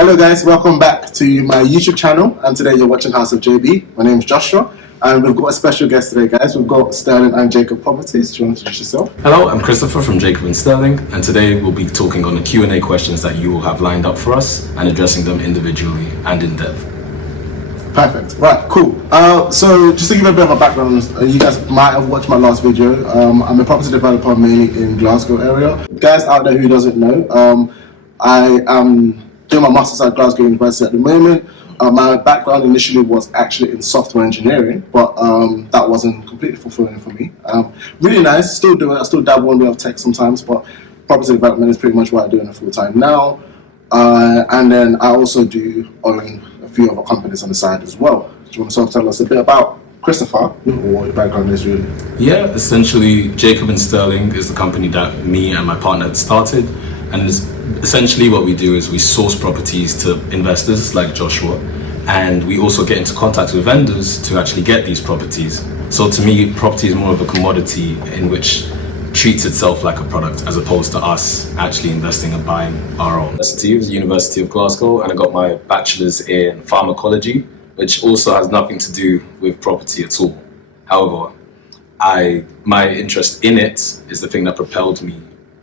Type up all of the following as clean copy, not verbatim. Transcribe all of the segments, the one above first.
Hello guys, welcome back to my YouTube channel, and today you're watching House of JB. My name is Joshua, and we've got a special guest today, guys. We've got Stirling and Jacob Properties. Do you want to introduce yourself? Hello, I'm Christopher from Jacob and Stirling, and today we'll be talking on the Q&A questions that you will have lined up for us and addressing them individually and in depth. Perfect. Right, cool. So just to give a bit of a background, you guys might have watched my last video. I'm a property developer mainly in Glasgow area. Guys out there who doesn't know, I am doing my master's at Glasgow University at the moment. My background initially was actually in software engineering, but that wasn't completely fulfilling for me. Really nice, still do it. I still dabble in a bit of tech sometimes, but property development is pretty much what I do in a full time now. And then I also do own a few other companies on the side as well. Do you want to sort of tell us a bit about Christopher, or what your background is really? Yeah, essentially Jacob and Stirling is the company that me and my partner had started, and essentially what we do is we source properties to investors like Joshua, and we also get into contact with vendors to actually get these properties. So to me, property is more of a commodity in which treats itself like a product as opposed to us actually investing and buying our own. University was the University of Glasgow, and I got my bachelor's in pharmacology, which also has nothing to do with property at all. However, my interest in it is the thing that propelled me,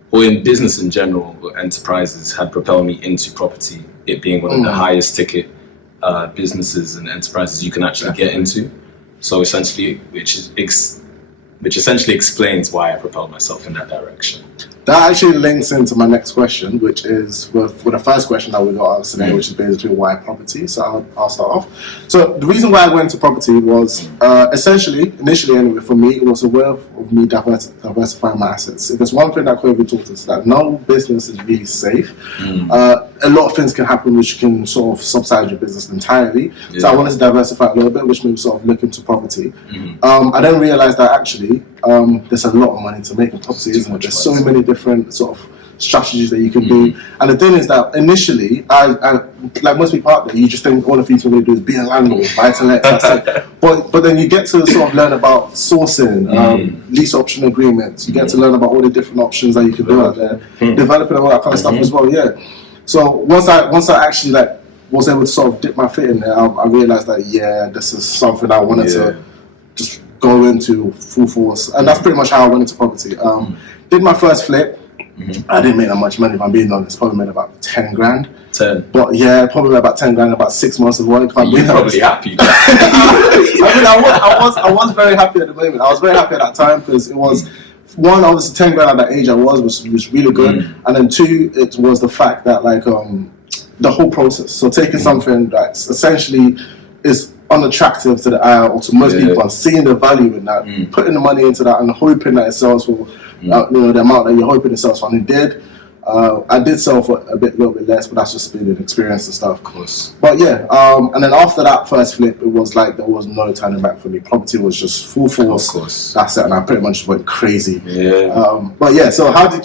or in business in general, enterprises had propelled me into property, it being one of the highest ticket businesses and enterprises you can actually get into. So essentially, which essentially explains why I propelled myself in that direction. That actually links into my next question, which is for the first question that we got asked today, which is basically why property. So I'll start off. So the reason why I went into property was initially anyway, for me, it was a way of me diversifying my assets. If there's one thing that COVID taught us, that no business is really safe. A lot of things can happen which can sort of subside your business entirely. Yeah. So I wanted to diversify a little bit, which made me sort of look into property. I then realized that actually there's a lot of money to make in property, isn't it? There's so many different sort of strategies that you can do. And the thing is that initially, I like most people out there, you just think all the things you're going to do is be a landlord, buy to let, that's it. But then you get to sort of learn about sourcing, lease option agreements. You get to learn about all the different options that you can do out there, developing all that kind of stuff as well. Yeah. So once I actually was able to sort of dip my feet in there, I realized that this is something I wanted to just go into full force, and that's pretty much how I went into property. Did my first flip. I didn't make that much money, if I'm being honest. Probably made about 10 grand. 10. But yeah, probably made about 10 grand, about 6 months of work. You're probably happy. I was very happy at the moment. I was very happy at that time because it was, one, obviously 10 grand at that age I was really good, and then two, it was the fact that the whole process. So taking something that's essentially is unattractive to the eye or to most people, and seeing the value in that, putting the money into that, and hoping that it sells for the amount that you're hoping it sells for. And it did. I did sell for a little bit less, but that's just been an experience and stuff. Of course. But yeah, and then after that first flip, it was like there was no turning back for me. Property was just full force. Of course. That's it, and I pretty much went crazy. Yeah. But yeah, so how did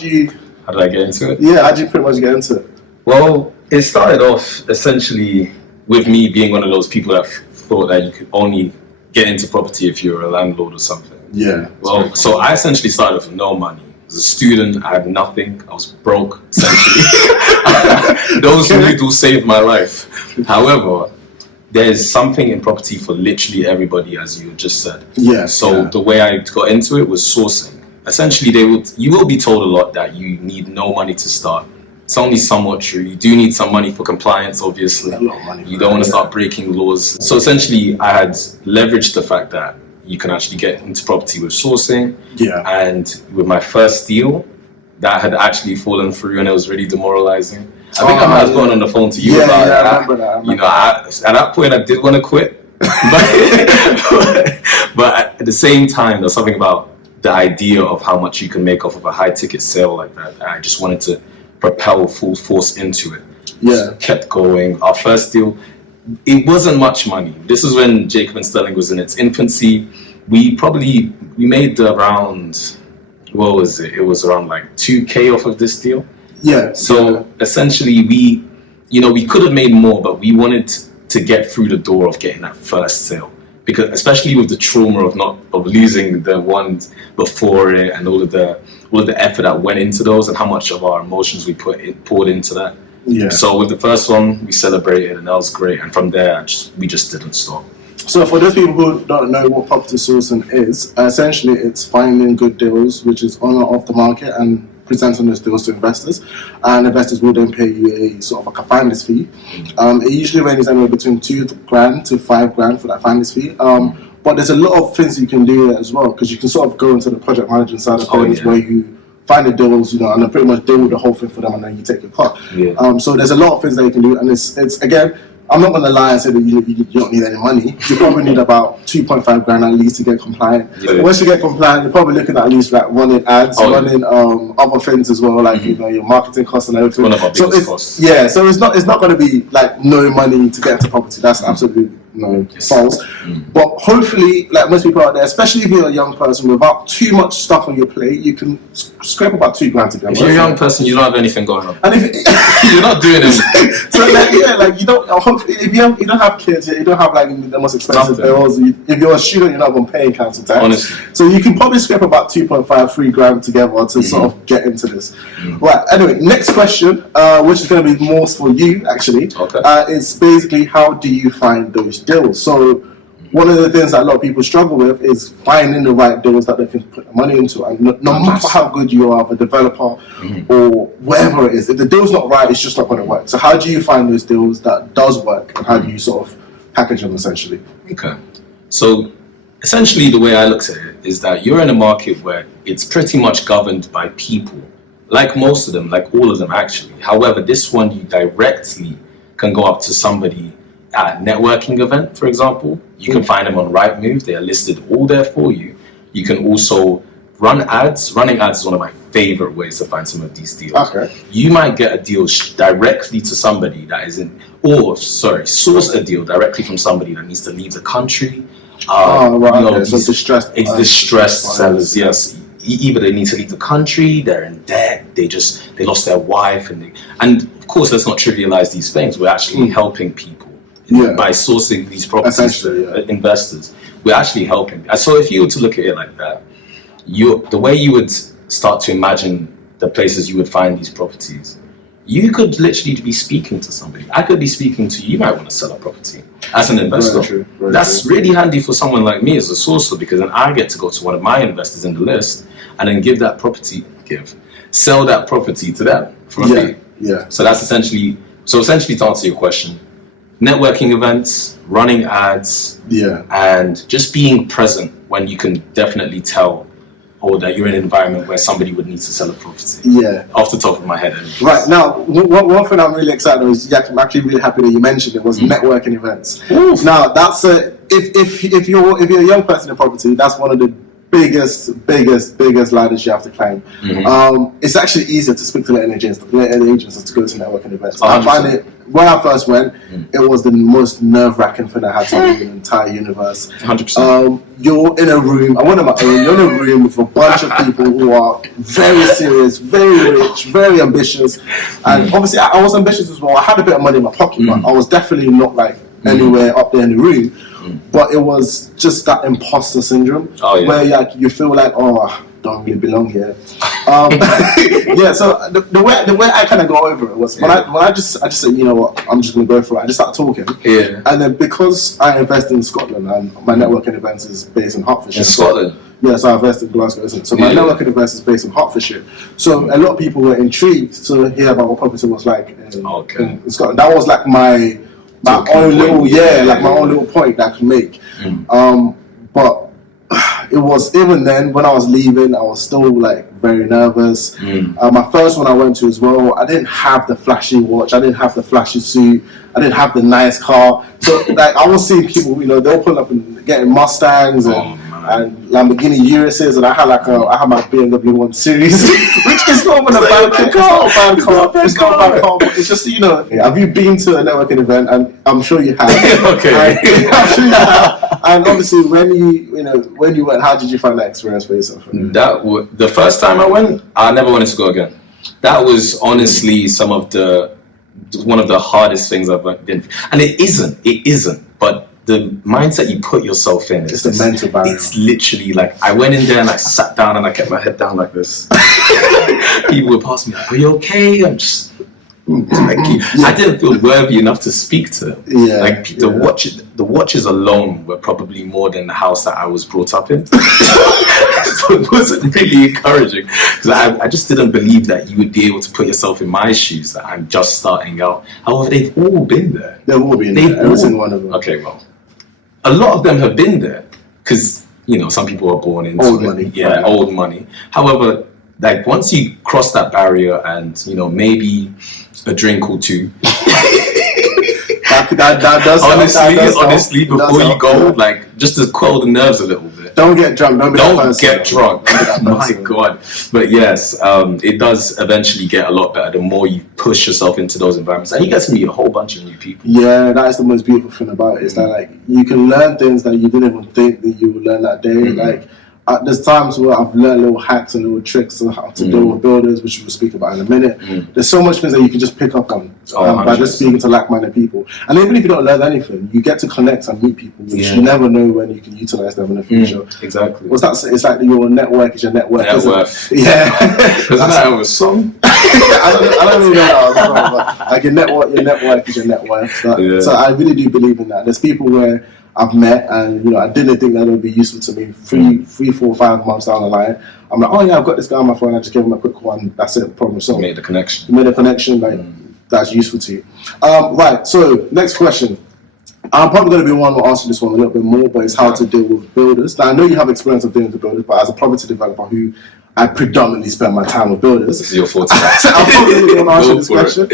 I get into it? Yeah, how did you pretty much get into it? Well, it started off essentially with me being one of those people that thought that you could only get into property if you were a landlord or something. Yeah. Well, so I essentially started with no money. As a student, I had nothing. I was broke, essentially. Those noodles saved my life. However, there's something in property for literally everybody, as you just said. Yeah. So the way I got into it was sourcing. Essentially, you will be told a lot that you need no money to start. It's only somewhat true. You do need some money for compliance, obviously. You don't want to start breaking laws. So essentially, I had leveraged the fact that you can actually get into property with sourcing. Yeah. And with my first deal, that had actually fallen through, and it was really demoralizing. I think I might have gone on the phone to you about that. I remember that. At that point, I did want to quit. but at the same time, there's something about the idea of how much you can make off of a high ticket sale like that. I just wanted to propel full force into it. Yeah. Kept going. Our first deal, it wasn't much money. This is when Jacob and Stirling was in its infancy. We made around, what was it? It was around like 2K off of this deal. Yeah. So essentially we could have made more, but we wanted to get through the door of getting that first sale. Because especially with the trauma of losing the ones before it, and all of the effort that went into those, and how much of our emotions we poured into that, Yeah. So with the first one, we celebrated, and that was great. And from there, we just didn't stop. So for those people who don't know what property sourcing is, essentially it's finding good deals, which is on or off the market, and presenting those deals to investors. And investors will then pay you a sort of like a finder's fee. It usually ranges anywhere between $2,000 to $5,000 for that finder's fee. But there's a lot of things you can do there as well, because you can sort of go into the project management side of things where you find the deals, and then pretty much deal with the whole thing for them, and then you take your cut. Yeah. So there's a lot of things that you can do, and it's again, I'm not going to lie and say that you don't need any money. You probably need about $2,500 at least to get compliant. Yeah. Once you get compliant, you're probably looking at least like running ads, running other things as well, like your marketing costs and everything. One of our biggest costs. Yeah, so it's not going to be like no money to get into property. That's absolutely false. But hopefully, like most people out there, especially if you're a young person without too much stuff on your plate, you can scrape about $2,000 together. If you're a young person, you don't have anything going on, and if you're not doing it. So like you don't. Hopefully, if you don't have kids, you don't have like the most expensive bills. If you're a student, you're not going to pay council tax. Honestly. So you can probably scrape about $2,500-3,000 together to sort of get into this. Right. Anyway, next question, which is going to be more for you actually, is basically how do you find those deals? So one of the things that a lot of people struggle with is finding the right deals that they can put the money into, and no matter how good you are of a developer or whatever it is, if the deal's not right, it's just not going to work. So how do you find those deals that does work, and how do you sort of package them essentially? Okay, so essentially the way I look at it is that you're in a market where it's pretty much governed by people, like most of them, like all of them actually. However, this one you directly can go up to somebody at a networking event, for example. You can find them on Rightmove. They are listed all there for you. You can also run ads. Running ads is one of my favorite ways to find some of these deals. Okay. You might get a deal directly to somebody that is source a deal directly from somebody that needs to leave the country. So distressed sellers, yes. Either they need to leave the country, they're in debt, they lost their wife, and of course, let's not trivialize these things. We're actually helping people. By sourcing these properties to investors, we're actually helping. So if you were to look at it like that, the way you would start to imagine the places you would find these properties, you could literally be speaking to somebody. I could be speaking to you. You might want to sell a property as an investor. That's really handy for someone like me as a sourcer, because then I get to go to one of my investors in the list and then sell that property to them for a fee. Yeah. So that's essentially to answer your question, networking events, running ads, and just being present when you can definitely tell, or that you're in an environment where somebody would need to sell a property. Yeah. Off the top of my head. Anyways. Right, now, one thing I'm really excited about I'm actually really happy that you mentioned it, was networking events. Oof. Now, that's if you're a young person in property, that's one of the biggest ladders you have to climb. It's actually easier to speak to letting agents than to go to networking events. 100%. I find it, when I first went, it was the most nerve-wracking thing I had to do in the entire universe. 100%. You're in a room, I went on my own, you're in a room with a bunch of people who are very serious, very rich, very ambitious, and obviously I was ambitious as well. I had a bit of money in my pocket, but I was definitely not like anywhere up there in the room. But it was just that imposter syndrome, where you feel like, don't really belong here. So the way I kind of go over it was when I just said, you know what, I'm just gonna go for it. I just started talking, and then because I invest in Scotland and my networking events is based in Hertfordshire. In Scotland. Yeah, so I invested in Glasgow, isn't it? So my networking events is based in Hertfordshire. So a lot of people were intrigued to hear about what property was like in Scotland. That was like my own little point that I could make. But it was, even then, when I was leaving, I was still like very nervous. My first one I went to as well, I didn't have the flashy watch, I didn't have the flashy suit, I didn't have the nice car. So like I was seeing people, they'll pull up and getting Mustangs and Lamborghini Urises, and I had my BMW 1 Series, which is not even a bad car. It's not a bad car, but it's just, have you been to a networking event? And I'm sure you have. Okay. I'm sure you have. And obviously, when you went, how did you find that experience for yourself? The first time I went, I never wanted to go again. That was honestly one of the hardest things I've been. And it isn't, but the mindset you put yourself in is the mental barrier. It's literally like, I went in there and I sat down and I kept my head down like this. People would pass me like, are you okay? I'm just, Thank you. I didn't feel worthy enough to speak to. Like the watches alone were probably more than the house that I was brought up in. So it wasn't really encouraging because I just didn't believe that you would be able to put yourself in my shoes. That I'm just starting out. However, they've all been there. They've all been there. Every single one of them. Okay, well, a lot of them have been there because some people are born into old money. Yeah, old money. However, like once you cross that barrier and maybe a drink or two. that does honestly, before you go, like just to quell the nerves a little bit. Don't get drunk. Don't get drunk. My God. But yes, it does eventually get a lot better the more you push yourself into those environments, and you get to meet a whole bunch of new people. Yeah, that is the most beautiful thing about it. Is that like you can learn things that you didn't even think that you would learn that day. Like. There's times where I've learned little hacks and little tricks on how to deal with builders, which we'll speak about in a minute. There's so much things that you can just pick up on by just speaking to like-minded people. And even if you don't learn anything, you get to connect and meet people, which you never know when you can utilize them in the future. Exactly. What's that? It's like your network is your network. Net worth. Yeah. Isn't that a song? I don't really know that song, but like your network is your net worth. So I really do believe in that. There's people where I've met and I didn't think that it would be useful to me. 3, 4, 5 months down the line, I'm like, oh yeah, I've got this guy on my phone. I just give him a quick one. That's it. Problem solved. Made a connection. You made a connection. Like that's useful to you. Right. So next question. I'm probably going to be one who answer this one a little bit more, but it's how to deal with builders. Now I know you have experience of dealing with builders, but as a property developer who I predominantly spend my time with builders. This is your forte. I'm probably going to answer this question.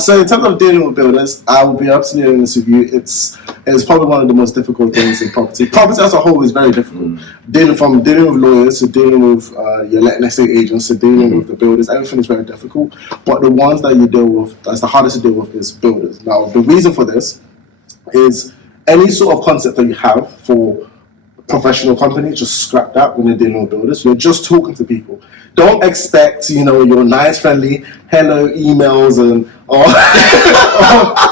So in terms of dealing with builders, I will be absolutely honest with you. It's probably one of the most difficult things in property. Property as a whole is very difficult. Dealing with lawyers to dealing with your letting estate agents to dealing with the builders, everything is very difficult. But the ones that you deal with, that's the hardest to deal with, is builders. Now the reason for this is any sort of concept that you have for professional companies, just scrap that when you're dealing with builders. You're just talking to people. Don't expect, your nice, friendly, hello emails or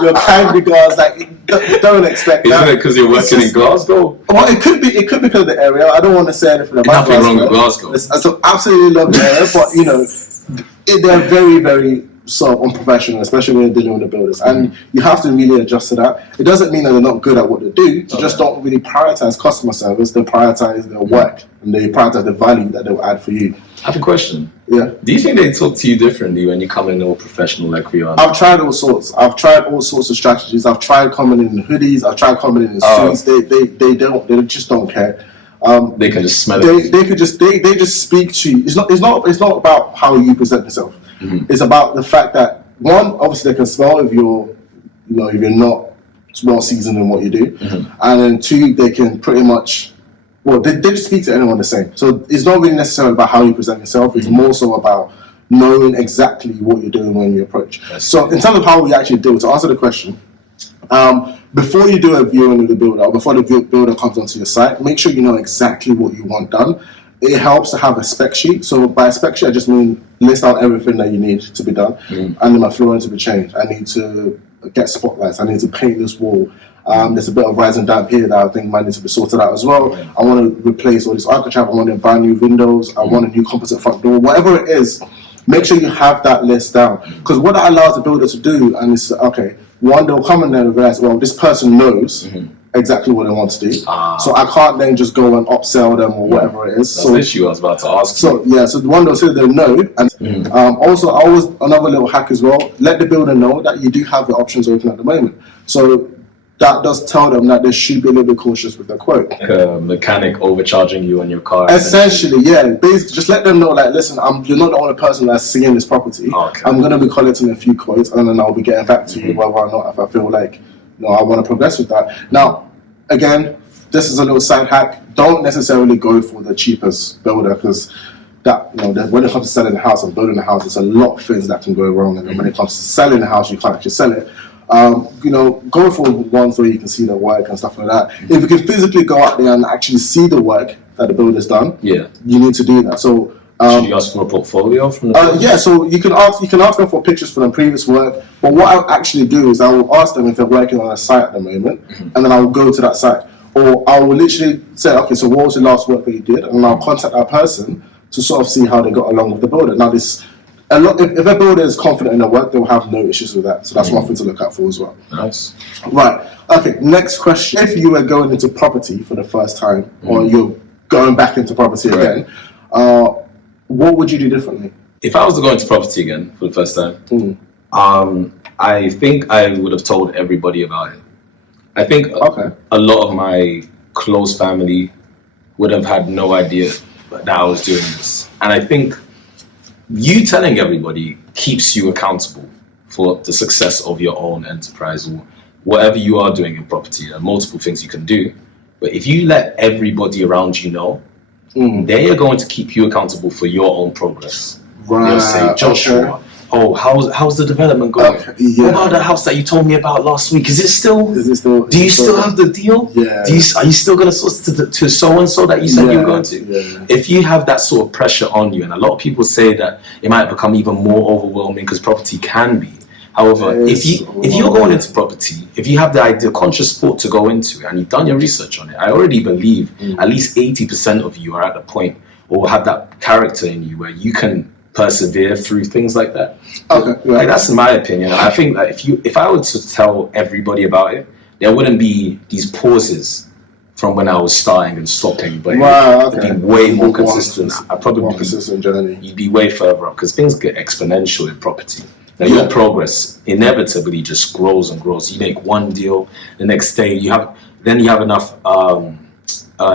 your kind regards. Like, don't expect that. Isn't it because you're working in Glasgow? Well, it could be because of the area. I don't want to say anything about Nothing wrong with Glasgow. I absolutely love the area, but they're very, very sort of unprofessional, especially when you're dealing with the builders, and you have to really adjust to that. It doesn't mean that they're not good at what they do. They just don't really prioritize customer service. They prioritize their work and they prioritize the value that they'll add for you. I have a question. Yeah. Do you think they talk to you differently when you come in all professional like we are? I've tried all sorts. I've tried all sorts of strategies. I've tried coming in hoodies. I've tried coming in suits. They just don't care. They can just smell it. They just speak to you. It's not about how you present yourself. It's about the fact that one, obviously they can smell if you're not well seasoned in what you do, and then two, they can pretty much they just speak to anyone the same. So it's not really necessarily about how you present yourself. It's more so about knowing exactly what you're doing when you approach. So in terms of how we actually deal, to answer the question, before you do a viewing of the builder, or before the builder comes onto your site, make sure you know exactly what you want done. It helps to have a spec sheet. So by a spec sheet, I just mean list out everything that you need to be done. I need my flooring to be changed. I need to get spotlights. I need to paint this wall. There's a bit of rising damp here that I think might need to be sorted out as well. I want to replace all this architrave. I want to buy new windows. I want a new composite front door. Whatever it is, make sure you have that list down. Because what that allows the builder to do, and it's okay, one, they'll come in there and realize, well, this person knows exactly what they want to do. So I can't then just go and upsell them or whatever it is. That's the issue I was about to ask. So the one they'll say they know. And also, another little hack as well, let the builder know that you do have the options open at the moment. So that does tell them that they should be a little bit cautious with their quote. Like a mechanic overcharging you on your car. Essentially, yeah. Basically, just let them know, like, listen, you're not the only person that's seeing this property. I'm going to be collecting a few quotes, and then I'll be getting back to you whether or not if I feel like, I want to progress with that. Now, again, this is a little side hack. Don't necessarily go for the cheapest builder, because that, when it comes to selling a house and building a house, there's a lot of things that can go wrong. And then when it comes to selling a house, you can't actually sell it. Go for ones where you can see the work and stuff like that. If you can physically go out there and actually see the work that the builder's done, you need to do that. So should you ask for a portfolio from the so you can ask them for pictures from their previous work. But what I'll actually do is I will ask them if they're working on a site at the moment, and then I will go to that site. Or I will literally say, okay, so what was the last work that you did? And I'll contact that person to sort of see how they got along with the builder. Now, if a builder is confident in their work, they'll have no issues with that. So that's one thing to look out for as well. Nice. Right. Okay. Next question: if you were going into property for the first time, or you're going back into property again, what would you do differently? If I was to go into property again for the first time, I think I would have told everybody about it. I think a lot of my close family would have had no idea that I was doing this. And I think you telling everybody keeps you accountable for the success of your own enterprise or whatever you are doing in property. There are multiple things you can do. But if you let everybody around you know, they are going to keep you accountable for your own progress. Right. They'll say, Joshua, how's the development going? What about the house that you told me about last week? Is it still? Do you still have the deal? Yeah. Are you still going to source to so and so that you said you were going to? Yeah. If you have that sort of pressure on you, and a lot of people say that it might become even more overwhelming because property can be. However, if you're going into property, if you have the idea, conscious thought to go into it, and you've done your research on it, I already believe at least 80% of you are at the point or have that character in you where you can persevere through things like that. Like that's my opinion. And I think that if I were to tell everybody about it, there wouldn't be these pauses from when I was starting and stopping, but it'd be way more consistent. I probably consistent journey. You'd be way further up because things get exponential in property. Now your progress inevitably just grows and grows. You make one deal, the next day you have enough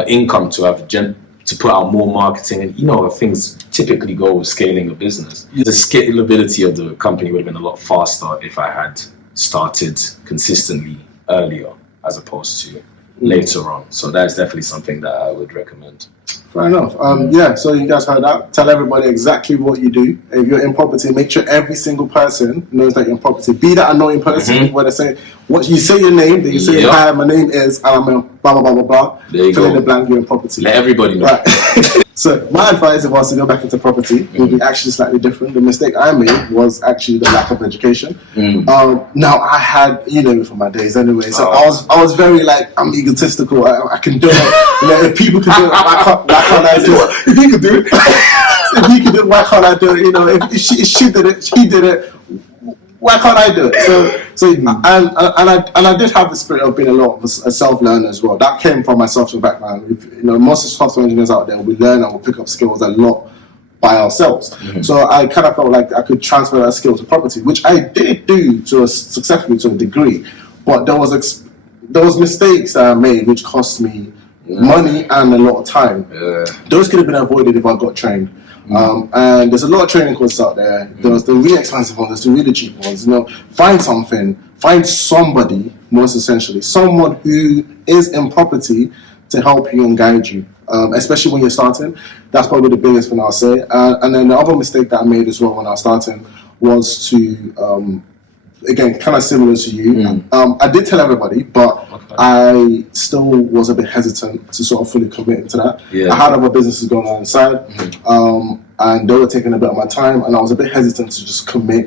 income to have to put out more marketing, and things typically go with scaling a business. The scalability of the company would have been a lot faster if I had started consistently earlier as opposed to later on. So that's definitely something that I would recommend. Fair enough. So you guys heard that. Tell everybody exactly what you do. If you're in property, make sure every single person knows that you're in property. Be that annoying person where they say, what you say your name, then you say, hi, my name is, and I'm a blah, blah, blah, blah, blah. There you Fill go. in the blank, you're in property. Let everybody know. Right. So my advice if I was to go back into property would be actually slightly different. The mistake I made was actually the lack of education. Now I had, from my days anyway, so I was very I'm egotistical. I can do it. If people can do it, why can't I do it? If he can do it, if he can do it, why can't I do it? If she did it, he did it. Why can't I do it? And I did have the spirit of being a lot of a self-learner as well. That came from my software background. Most of the software engineers out there, we learn and we pick up skills a lot by ourselves. So I kind of felt like I could transfer that skill to property, which I did do successfully to a degree. But there was mistakes that I made which cost me money and a lot of time. Those could have been avoided if I got trained. And there's a lot of training courses out there. There's the really expensive ones, there's the really cheap ones. Find somebody, most essentially, someone who is in property to help you and guide you, especially when you're starting. That's probably the biggest thing I'll say. And then the other mistake that I made as well when I was starting was to, again, kind of similar to you. I did tell everybody, but I still was a bit hesitant to sort of fully commit to that. I had other businesses going on inside, and they were taking a bit of my time, and I was a bit hesitant to just commit,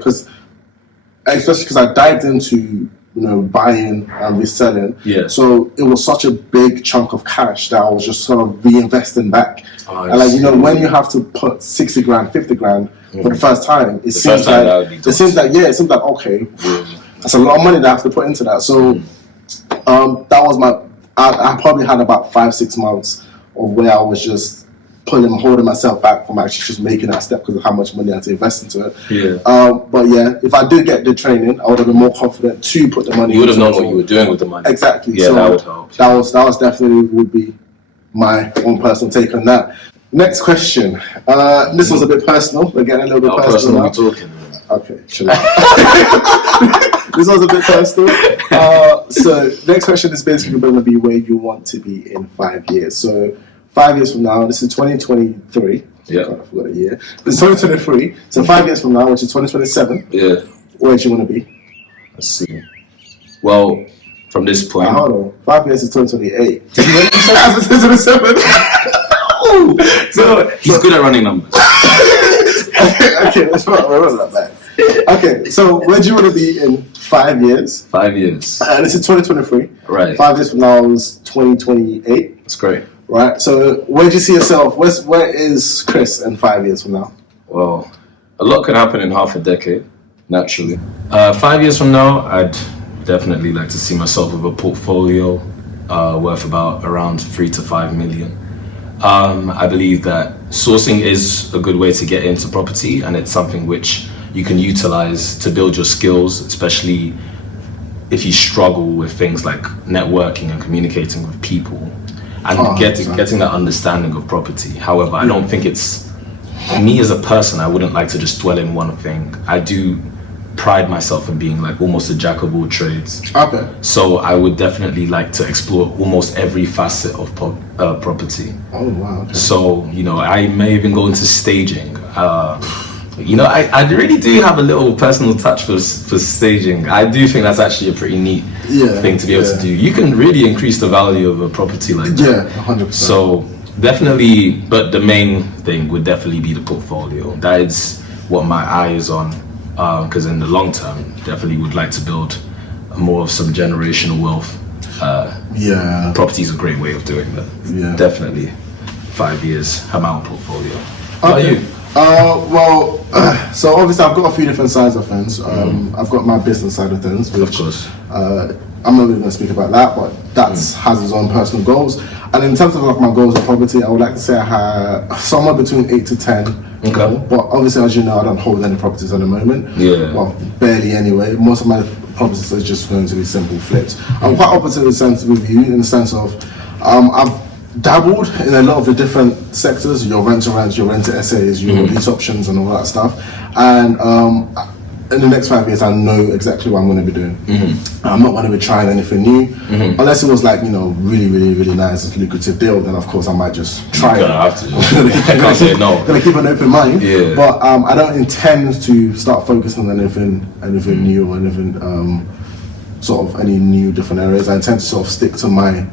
especially because I dived into buying and reselling. So it was such a big chunk of cash that I was just sort of reinvesting back. And when you have to put 60 grand, 50 grand for the first time, it seems like okay, that's a lot of money that I have to put into that. So that was I probably had about 5-6 months of where I was just holding myself back from actually just making that step because of how much money I had to invest into it. But if I did get the training, I would have been more confident to put the money. You would have known what you were doing with the money. Exactly. Yeah, so that would help. That was definitely would be my own personal take on that. Next question. This was a bit personal. We're getting a little bit personal now. Talking. Okay, chill out. This was a bit personal. So next question is basically going to be where you want to be in 5 years. So 5 years from now, this is 2023. Yeah. God, I forgot a year. This is 2023. So 5 years from now, which is 2027. Yeah. Where do you want to be? Let's see. Well, from this point. Hold on. 5 years is 2028. Did you say 2027? So he's good at running numbers. Okay, let's run that back. Okay, so where do you want to be in 5 years? 5 years. This is 2023. Right. 5 years from now is 2028. That's great. Right. So where do you see yourself? Where is Chris in 5 years from now? Well, a lot could happen in half a decade, naturally. 5 years from now, I'd definitely like to see myself with a portfolio worth about around 3 to 5 million. I believe that sourcing is a good way to get into property, and it's something which you can utilize to build your skills, especially if you struggle with things like networking and communicating with people and getting that understanding of property. However, I don't think it's, me as a person, I wouldn't like to just dwell in one thing. I do pride myself in being like almost a jack of all trades. Okay. So I would definitely like to explore almost every facet of property. Oh wow. Okay. So, you know, I may even go into staging. You know, I really do have a little personal touch for staging. I do think that's actually a pretty neat thing to be able to do. You can really increase the value of a property like that. Yeah, 100%. So definitely, but the main thing would definitely be the portfolio. That is what my eye is on, because in the long term, definitely would like to build more of some generational wealth. Property is a great way of doing that. Yeah, definitely. 5 years, have my own portfolio. How about you? Well, so obviously I've got a few different sides of things. I've got my business side of things, which, of course. I'm not really going to speak about that, but that has its own personal goals. And in terms of like my goals of property, I would like to say I have somewhere between 8 to 10. Okay. But obviously, as you know, I don't hold any properties at the moment. Yeah. Well, barely anyway. Most of my properties are just going to be simple flips. I'm quite opposite in the sense with you, in the sense of I've dabbled in a lot of the different sectors, your rent to rent, your rent to SAs, your lease options and all that stuff. And in the next 5 years, I know exactly what I'm going to be doing. I'm not going to be trying anything new, unless it was like, you know, really, really, really nice, lucrative deal. Then of course I might just try it. Have to. I can't say no. Gonna keep an open mind. Yeah. But I don't intend to start focusing on anything new or anything sort of any new different areas. I intend to sort of stick to my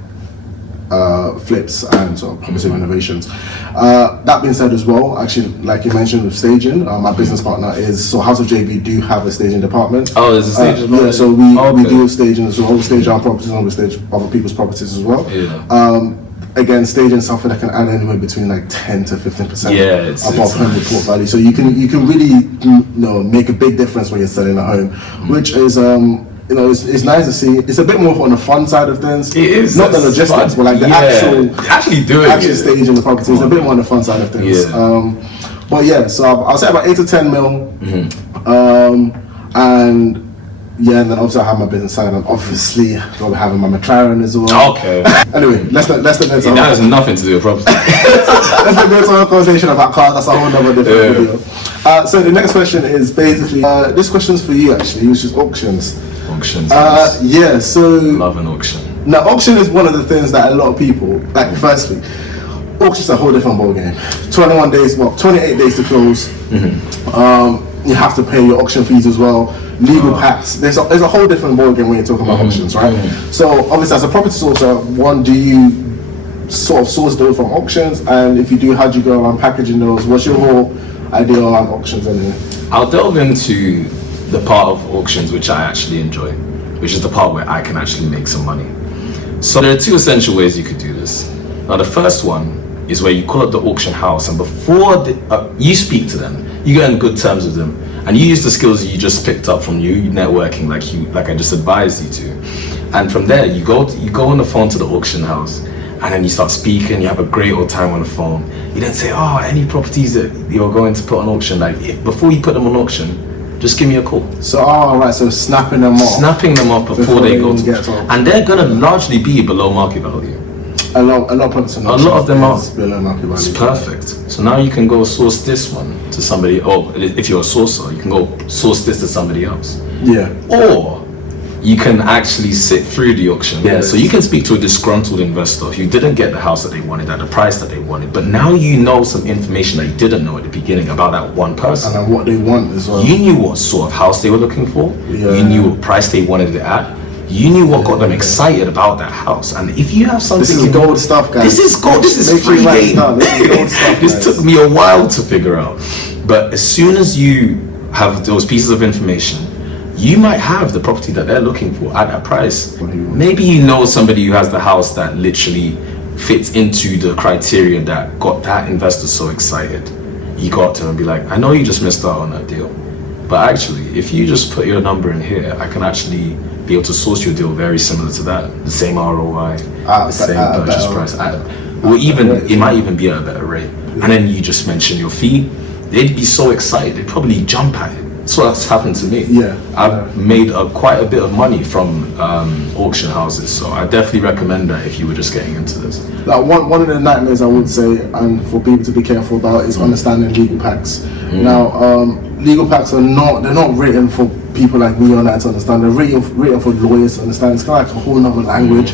flips and sort of property renovations. That being said as well, actually, like you mentioned with staging, my business partner House of JB do have a staging department. Oh, there's a staging department? Yeah, so we do staging as well. We stage our properties and we stage other people's properties as well. Yeah. Again, staging something that can add anywhere between like 10 to 15% it's above home report value. So you can really make a big difference when you're selling a home, which is it's nice to see. It's a bit more on the fun side of things. It is. Not the logistics, but like the actually staging the property is a bit more on the fun side of things. But yeah, so I'll say about 8 to 10 mil. And then obviously I have my business side, and obviously I'll be having my McLaren as well. Okay. Anyway, let's not get into that has nothing to do with property. Let's not get into a conversation about cars. That's a whole other different video. So the next question is basically this question's for you actually, which is auctions. Auctions. So love an auction. Now, auction is one of the things that a lot of people like. Firstly, auction's a whole different ball game. 28 days to close. You have to pay your auction fees as well. Legal packs. There's a whole different ball game when you're talking about auctions, right? So obviously, as a property sourcer, one, do you sort of source those from auctions? And if you do, how do you go around packaging those? What's your whole idea around auctions anyway? I'll delve into the part of auctions which I actually enjoy, which is the part where I can actually make some money. So there are two essential ways you could do this. Now the first one is where you call up the auction house, and before you speak to them, you get on good terms with them, and you use the skills that you just picked up from you networking, like I just advised you to. And from there, you go on the phone to the auction house, and then you start speaking. You have a great old time on the phone. You then say, any properties that you're going to put on auction, before you put them on auction, just give me a call. So, so snapping them off before they go to, and they're gonna largely be below market value. A lot of properties. A lot of them are below market value. It's perfect. So now you can go source this one to somebody, or if you're a sourcer, you can go source this to somebody else. Yeah. Or you can actually sit through the auction. Yeah. So you can speak to a disgruntled investor who didn't get the house that they wanted at the price that they wanted, but now you know some information that you didn't know at the beginning about that one person. And what they want as well. You knew what sort of house they were looking for. Yeah. You knew what price they wanted it at. You knew what got them excited about that house. And if you have something... This is gold stuff, guys. This is gold. This is free game. This took me a while to figure out. But as soon as you have those pieces of information, you might have the property that they're looking for at that price. Maybe you know somebody who has the house that literally fits into the criteria that got that investor so excited. you go up to them and be like, I know you just missed out on that deal, but actually, if you just put your number in here, I can actually be able to source your deal very similar to that, the same ROI, the same purchase price, or even it might even be at a better rate. And then you just mention your fee, they'd be so excited, they'd probably jump at it. So that's happened to me. I've made quite a bit of money from auction houses, so I definitely recommend that if you were just getting into this. Like one of the nightmares I would say, and for people to be careful about, is understanding legal packs. Now, legal packs they're not written for people like me or that to understand. They're written for lawyers to understand. It's kind of like a whole other language.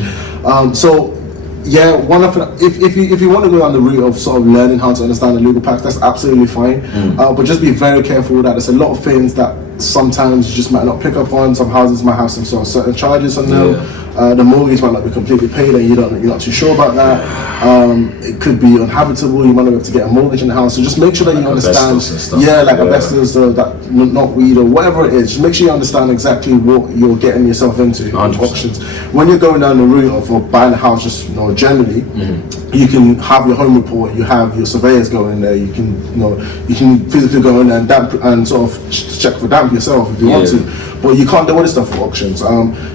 Yeah, if you want to go down the route of sort of learning how to understand the legal packs, that's absolutely fine. But just be very careful with that. There's a lot of things that sometimes you just might not pick up on. Some houses might have some sort of certain charges on them. The mortgage might not be completely paid, and you're not too sure about that. It could be uninhabitable. You might not be able to get a mortgage in the house. So just make sure that you understand. Asbestos, that knotweed or whatever it is. Just make sure you understand exactly what you're getting yourself into in auctions. When you're going down the route of buying a house, just generally, you can have your home report. You have your surveyors go in there. You can physically go in there and damp and sort of check for damp yourself if you want to. But you can't do all this stuff for auctions.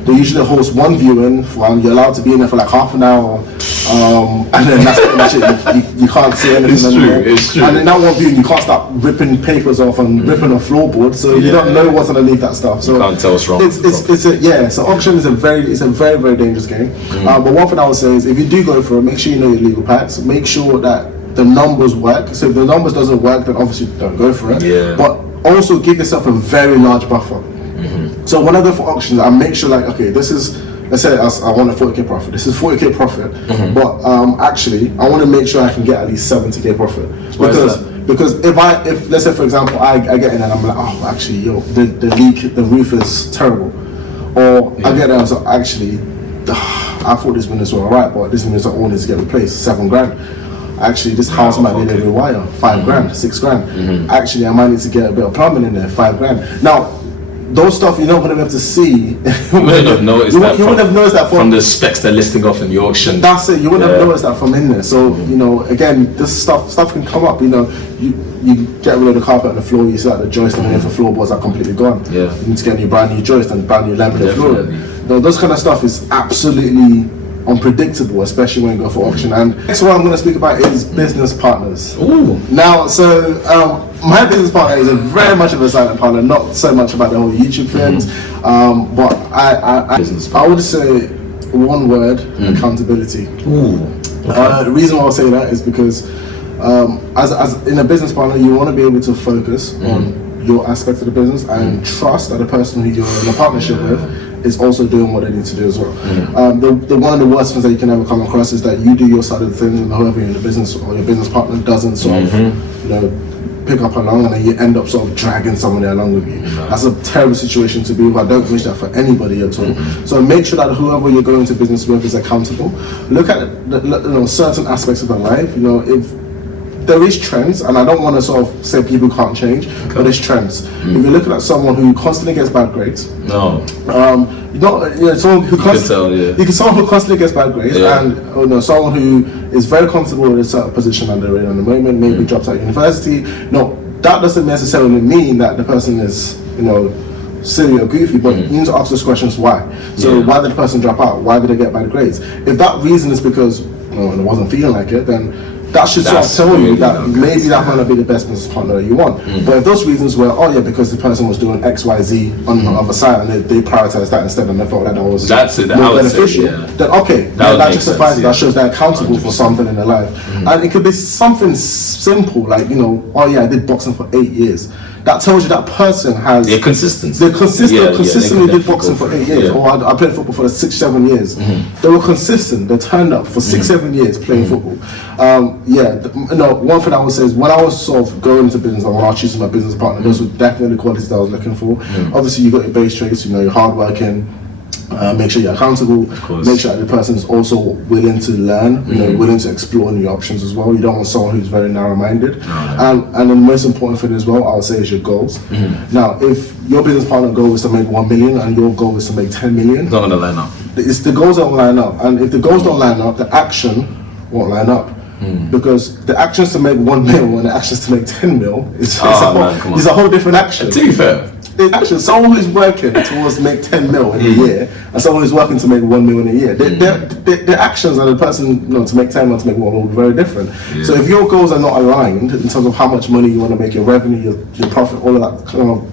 They usually host one viewing, you're allowed to be in there for like half an hour, and then that's pretty much it. You can't see anything anymore. It's true. And in that one viewing, you can't start ripping papers off and ripping a floorboard, so you don't know what's underneath that stuff. So you can't tell what's wrong. So auction is a very very dangerous game. But one thing I would say is, if you do go for it, make sure you know your legal packs. Make sure that the numbers work. So if the numbers doesn't work, then obviously don't go for it. But also give yourself a very large buffer. So when I go for auctions, I make sure like, okay, this is, let's say I want a 40k profit. This is 40k profit, but actually I want to make sure I can get at least 70k profit. Because if let's say for example I get in and I'm like, oh actually the roof is terrible, or I get there and so actually I thought this windows were alright, but this windows all needs to get replaced, 7 grand. Actually, this house might need a rewire, 5 grand, 6 grand. Actually, I might need to get a bit of plumbing in there, 5 grand. Now, those stuff you're not going to be able to see. You wouldn't have noticed that from the specs they're listing off in the auction. That's it. You wouldn't have noticed that from in there. So again, this stuff can come up. You get rid of the carpet on the floor. You see that the joist and the floorboards are completely gone. You need to get a brand new joist and brand new laminate flooring. Those kind of stuff is absolutely unpredictable, especially when you go for auction. And next one I'm going to speak about is business partners. Now, my business partner is very much of a silent partner, not so much about the whole YouTube things, but I would say one word: accountability. The reason why I say that is because as in a business partner, you want to be able to focus on your aspect of the business and trust that the person who you're in a partnership with is also doing what they need to do as well. The one of the worst things that you can ever come across is that you do your side of the thing and whoever you're in the business or your business partner doesn't sort of pick up along, and then you end up sort of dragging somebody along with you. That's a terrible situation to be with. I don't wish that for anybody at all. So make sure that whoever you're going to business with is accountable. Look at certain aspects of their life. If there is trends, and I don't want to sort of say people can't change, but there's trends. If you're looking at someone who constantly gets bad grades, someone who constantly gets bad grades, and someone who is very comfortable in a certain position that they're in at the moment, maybe dropped out of university. No, that doesn't necessarily mean that the person is, silly or goofy, but you need to ask those questions why. So why did the person drop out? Why did they get bad grades? If that reason is because it wasn't feeling like it, then that should sort of tell you that maybe that might not be the best business partner that you want. But if those reasons were, because the person was doing X, Y, Z on the other side, and they prioritized that instead, and they felt that was more beneficial, then that justifies it. That shows they're accountable 100%. For something in their life. And it could be something simple like, I did boxing for 8 years. That tells you that person has consistency. They consistently did boxing for 8 years, or I played football for 6-7 years. They were consistent. They turned up for 6-7 years playing football. One thing I would say is when I was sort of going into business, and when I was choosing my business partner, those were definitely the qualities that I was looking for. Obviously, you got your base traits. You're hardworking. Make sure you're accountable. Make sure that the person is also willing to learn, willing to explore new options as well. You don't want someone who's very narrow-minded. And the most important thing as well, I would say, is your goals. Now, if your business partner goal is to make 1 million and your goal is to make 10 million, it's not going to line up. It's the goals don't line up, and if the goals don't line up, the action won't line up. Because the actions to make 1 mil and the actions to make 10 mil is a whole different action. To be fair, actually, someone who's working towards make 10 mil in a year and someone who's working to make 1 mil in a year, their actions and the person to make 10 mil to make 1 mil will be very different. So if your goals are not aligned in terms of how much money you want to make, your revenue, your profit, all of that kind of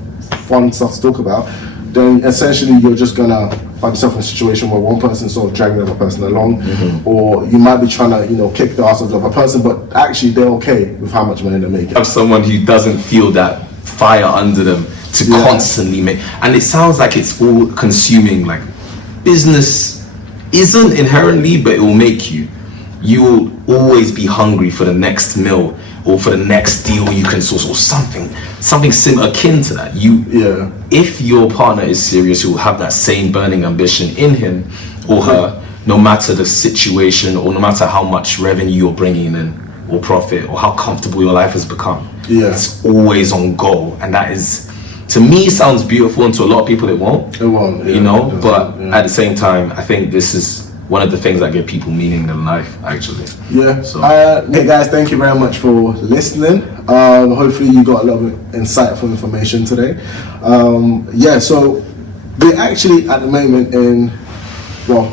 fun stuff to talk about, then essentially you're just gonna find yourself in a situation where one person sort of dragging the other person along, or you might be trying to kick the ass of the other person, but actually they're okay with how much money they're making. Have someone who doesn't feel that fire under them to constantly make, and it sounds like it's all consuming. Like, business isn't inherently, but it will make you will always be hungry for the next meal or for the next deal you can source, or something similar akin to that. If your partner is serious, you will have that same burning ambition in him or her, no matter the situation or no matter how much revenue you're bringing in or profit or how comfortable your life has become. It's always on goal, and that is, to me, sounds beautiful, and to a lot of people it won't. But at the same time, I think this is one of the things that give people meaning in life, actually. So hey guys, thank you very much for listening. Hopefully you got a lot of insightful information today. So we're actually at the moment in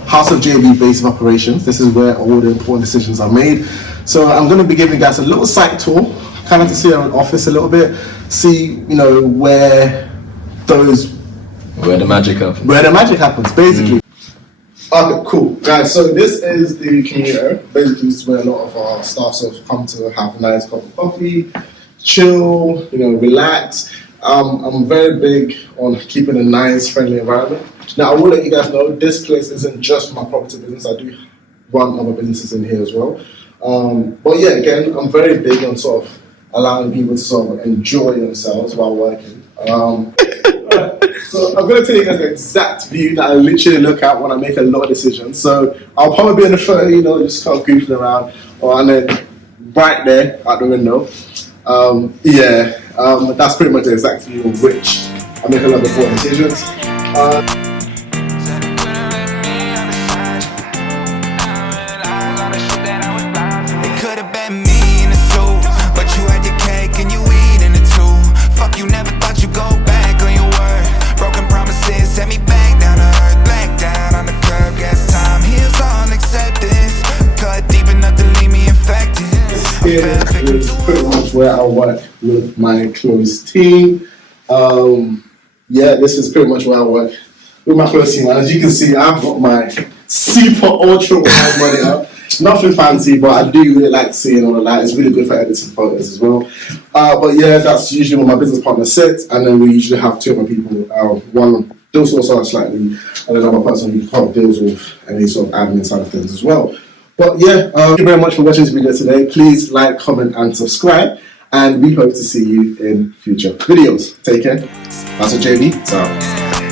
House of JB base of operations. This is where all the important decisions are made. So I'm going to be giving you guys a little site tour, kind of to see our office a little bit, see where the magic happens, basically. Okay, cool, guys. So this is the community area. Basically, this is where a lot of our staff have come to have a nice cup of coffee, chill, relax. I'm very big on keeping a nice, friendly environment. Now, I will let you guys know this place isn't just my property business. I do run other businesses in here as well. But yeah, again, I'm very big on sort of allowing people to sort of enjoy themselves while working. So I'm going to tell you guys the exact view that I literally look at when I make a lot of decisions. So I'll probably be in the front, just kind of goofing around, and then right there out the window. That's pretty much the exact view of which I make a lot of important decisions. Is pretty much where I work with my close team. This is pretty much where I work with my close team. And as you can see, I've got my super ultra wide monitor. Nothing fancy, but I do really like seeing all of that. It's really good for editing photos as well. That's usually where my business partner sits, and then we usually have two other people. One deals with us slightly, and another person who deals with any sort of admin side of things as well. But thank you very much for watching this video today. Please like, comment, and subscribe. And we hope to see you in future videos. Take care. That's a JB. Ciao.